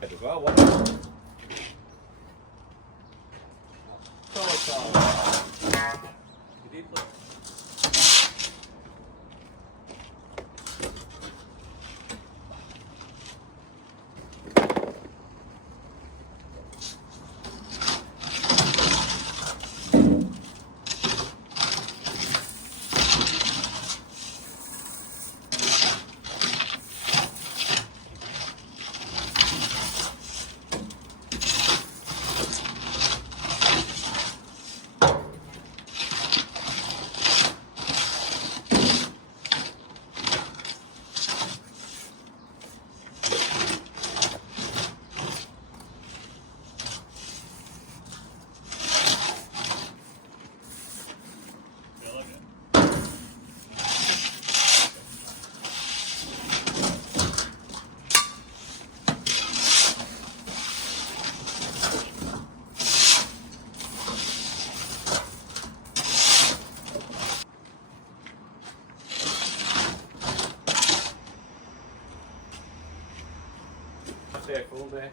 As well, what? Day, full day.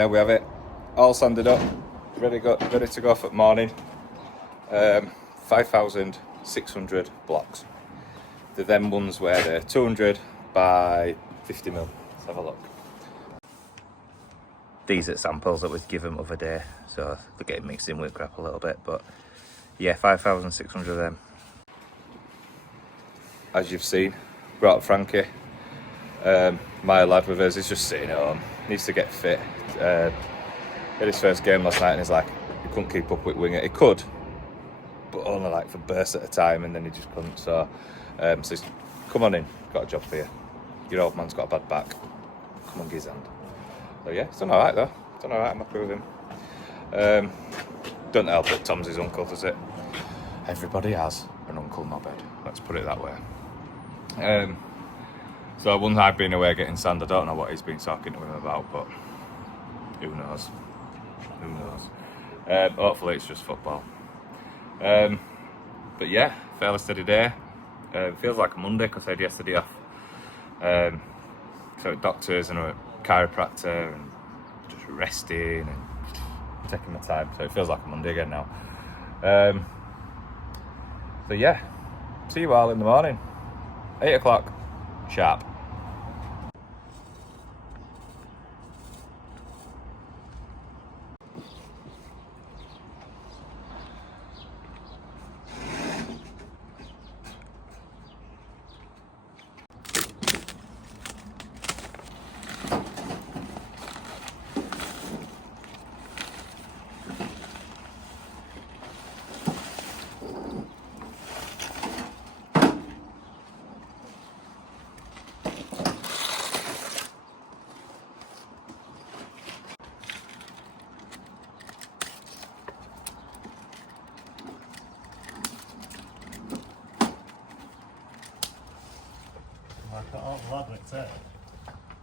there we have it, all sanded up, ready to go for the morning. 5,600 blocks. They're them ones where they're 200 by 50 mil. Let's have a look. These are samples that we've given other day, so they're getting mixed in with crap a little bit, but yeah, 5,600 of them. As you've seen, brought up Frankie. My lad with us is just sitting at home, needs to get fit. Had his first game last night and he's like, he couldn't keep up with Winger. He could, but only like for bursts at a time, and then he just couldn't. So he's, come on in, got a job for you. Your old man's got a bad back. Come on, give his hand. So yeah, it's done alright though. It's done alright, I'm happy with him. Don't help that Tom's his uncle, does it? Everybody has an uncle knobhead, let's put it that way. So once I've been away getting sand, I don't know what he's been talking to him about, but who knows? Who knows? Hopefully it's just football. But yeah, fairly steady day. It feels like a Monday because I had yesterday off. So doctors and a chiropractor and just resting and taking my time. So it feels like a Monday again now. So yeah, see you all in the morning. 8 o'clock, sharp.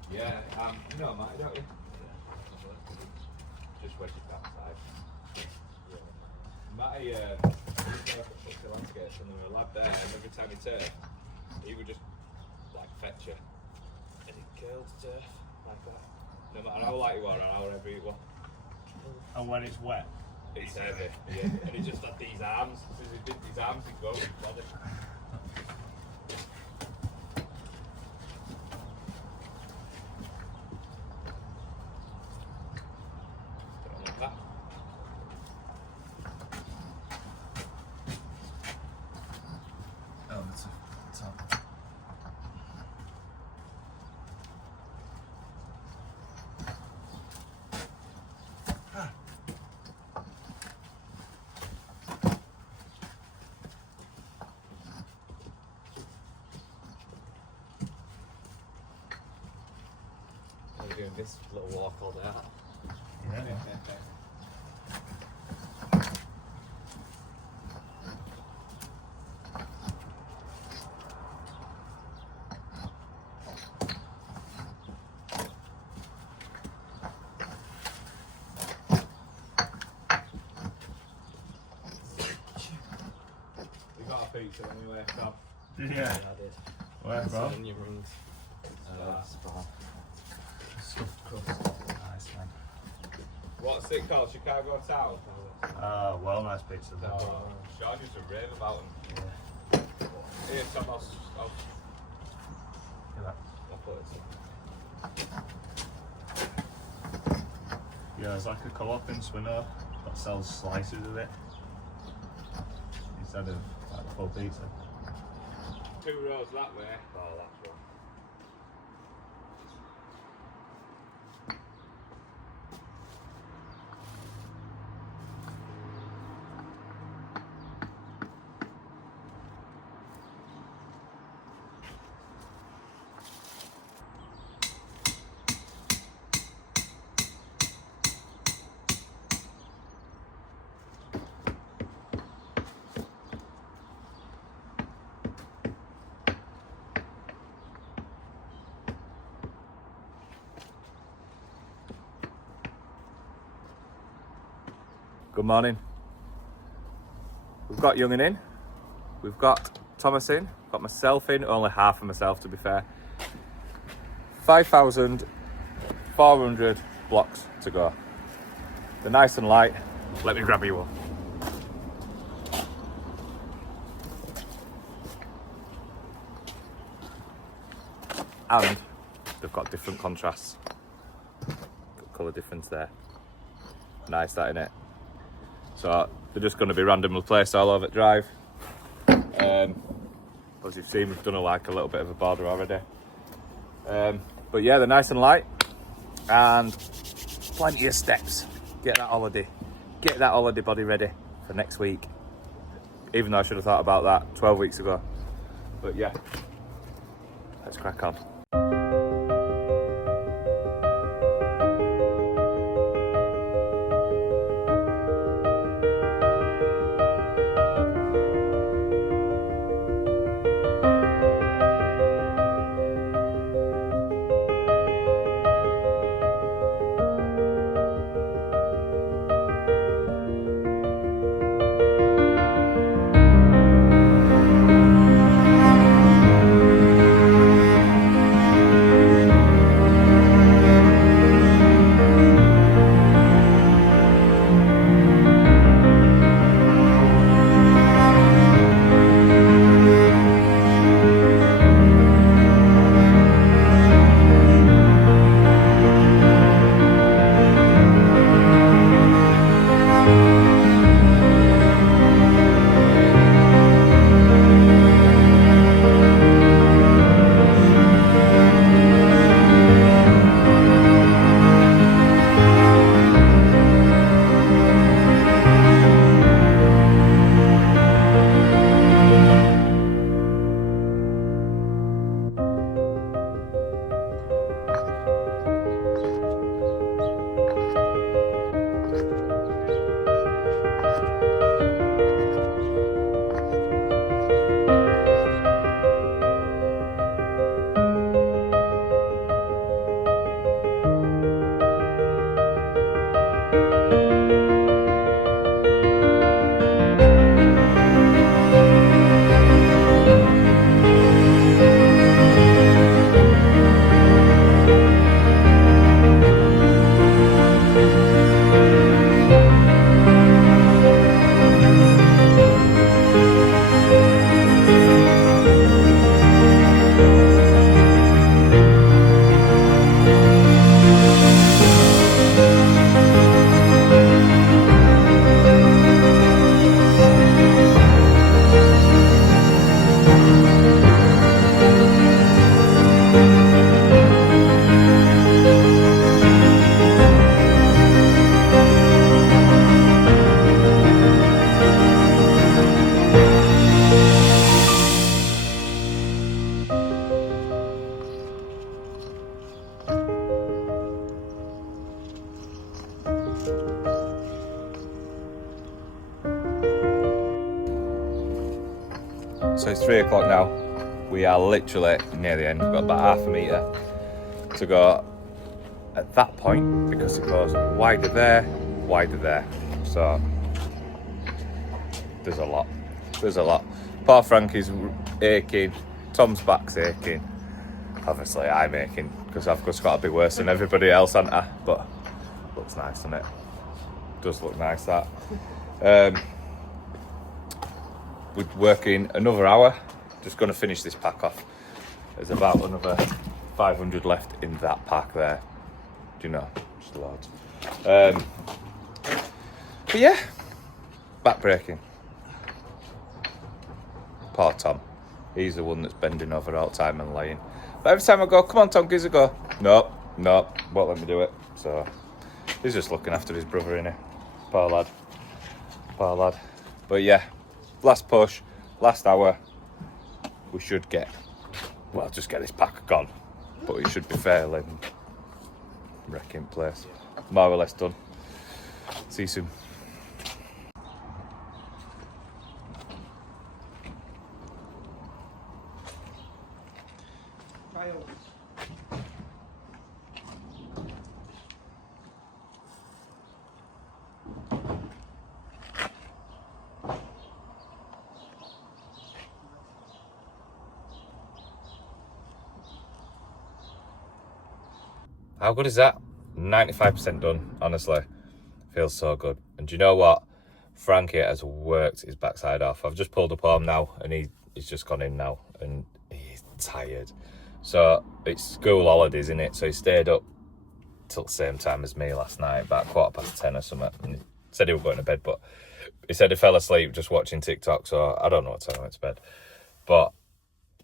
Yeah, you know Matty, don't you? Just wedge it that side. Matty used to work at Footsie Landscapes, and there was a lad there, and every time he turned, he would just like fetch you, and he curled turf like that. No matter how light you are or how heavy it was. And when it's wet? It's heavy, yeah. And he just had these arms. As soon as he did these arms, he'd go with his body. Doing this little walk all day out. Yeah. We got a pizza anyway, Tom. Yeah. I did. Where from? Onion rings. Stuffed crust. Nice, man. What's it called? Chicago Town? Well, nice pizza. Oh, Sean used to rave about them. Yeah. Here, Tom, I'll put it. Yeah, there's like a co-op in Swindon that sells slices of it instead of like the full pizza. 2 rows that way. Oh, that's one. Good morning. We've got Youngin in, we've got Thomas in, got myself in, only half of myself to be fair. 5,400 blocks to go. They're nice and light. Let me grab you one. And they've got different contrasts. Got colour difference there. Nice, that, innit? So they're just going to be randomly placed all over the drive. As you've seen, we've done a little bit of a border already. But yeah, they're nice and light and plenty of steps. Get that holiday body ready for next week. Even though I should have thought about that 12 weeks ago. But yeah, let's crack on. So it's 3 o'clock now. We are literally near the end. We've got about half a metre to go at that point because it goes wider there, wider there. So there's a lot. There's a lot. Poor Frankie's aching. Tom's back's aching. Obviously I'm aching because I've just got to be worse than everybody else, haven't I? But looks nice, doesn't it? Does look nice, that. We're working another hour. Just going to finish this pack off. There's about another 500 left in that pack there. Do you know? Just loads. But yeah, back breaking. Poor Tom. He's the one that's bending over all the time and laying. But every time I go, come on Tom, give us a go. Nope, won't let me do it. So he's just looking after his brother, innit? Poor lad. Poor lad. But yeah, last push, last hour. We should get, well, just get this pack gone. But it should be fairly wrecking place. More or less done. See you soon. How good is that? 95% done, honestly. Feels so good. And do you know what? Frankie has worked his backside off. I've just pulled up home now, and he's just gone in now, and he's tired. So it's school holidays, isn't it? So he stayed up till the same time as me last night, about 10:15 or something. And he said he was going to bed, but he said he fell asleep just watching TikTok, so I don't know what time he went to bed. But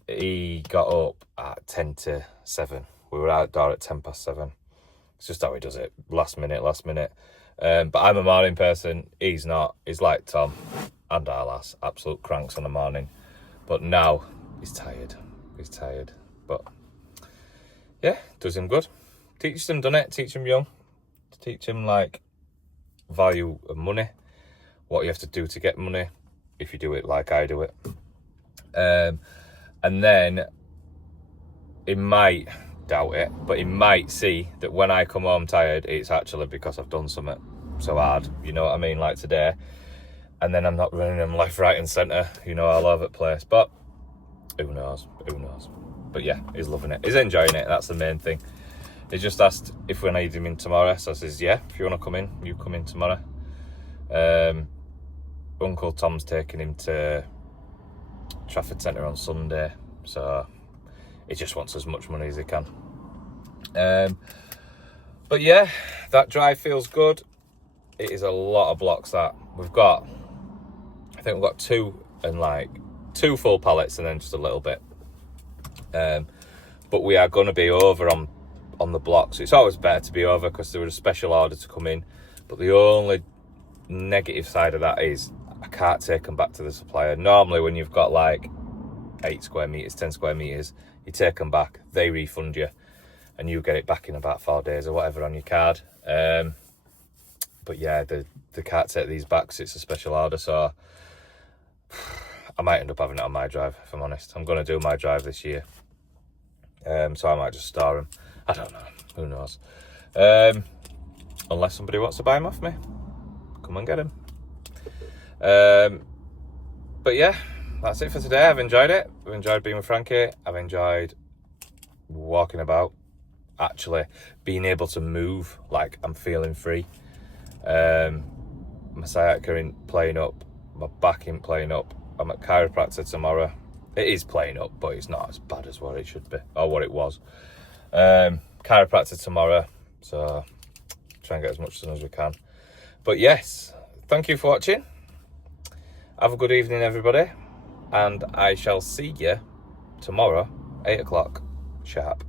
he got up at 10:50. We were outdoor at 7:10. It's just how he does it. Last minute. But I'm a morning person. He's not. He's like Tom and our lass. Absolute cranks on the morning. But now he's tired. But yeah, does him good. Teach him, done it. Teach him young. Teach him like value of money. What you have to do to get money. If you do it like I do it. And then he might doubt it, but he might see that when I come home tired, it's actually because I've done something so hard, you know what I mean, like today, and then I'm not running them left, right and centre, you know, all over the place. But who knows, but yeah, he's loving it, he's enjoying it. That's the main thing. He just asked if we need him in tomorrow, so I says, yeah, if you want to come in, you come in tomorrow. Uncle Tom's taking him to Trafford Centre on Sunday, so he just wants as much money as he can. But yeah, that drive feels good. It is a lot of blocks that we've got. I think we've got two full pallets and then just a little bit. But we are going to be over on the blocks. It's always better to be over because there was a special order to come in. But the only negative side of that is I can't take them back to the supplier. Normally when you've got like 8 square metres, 10 square metres, you take them back, they refund you, and you get it back in about 4 days or whatever on your card. But yeah, they can't take these back because it's a special order, so I might end up having it on my drive, if I'm honest. I'm going to do my drive this year, so I might just store them. I don't know, who knows. Unless somebody wants to buy them off me, come and get them. But yeah, that's it for today. I've enjoyed it. I've enjoyed being with Frankie. I've enjoyed walking about, actually being able to move like I'm feeling free. My sciatica ain't playing up, my back ain't playing up. I'm at chiropractor tomorrow. It is playing up, but it's not as bad as what it should be, or what it was. Chiropractor tomorrow, so try and get as much done as we can. But yes, thank you for watching. Have a good evening, everybody, and I shall see you tomorrow, 8 o'clock sharp.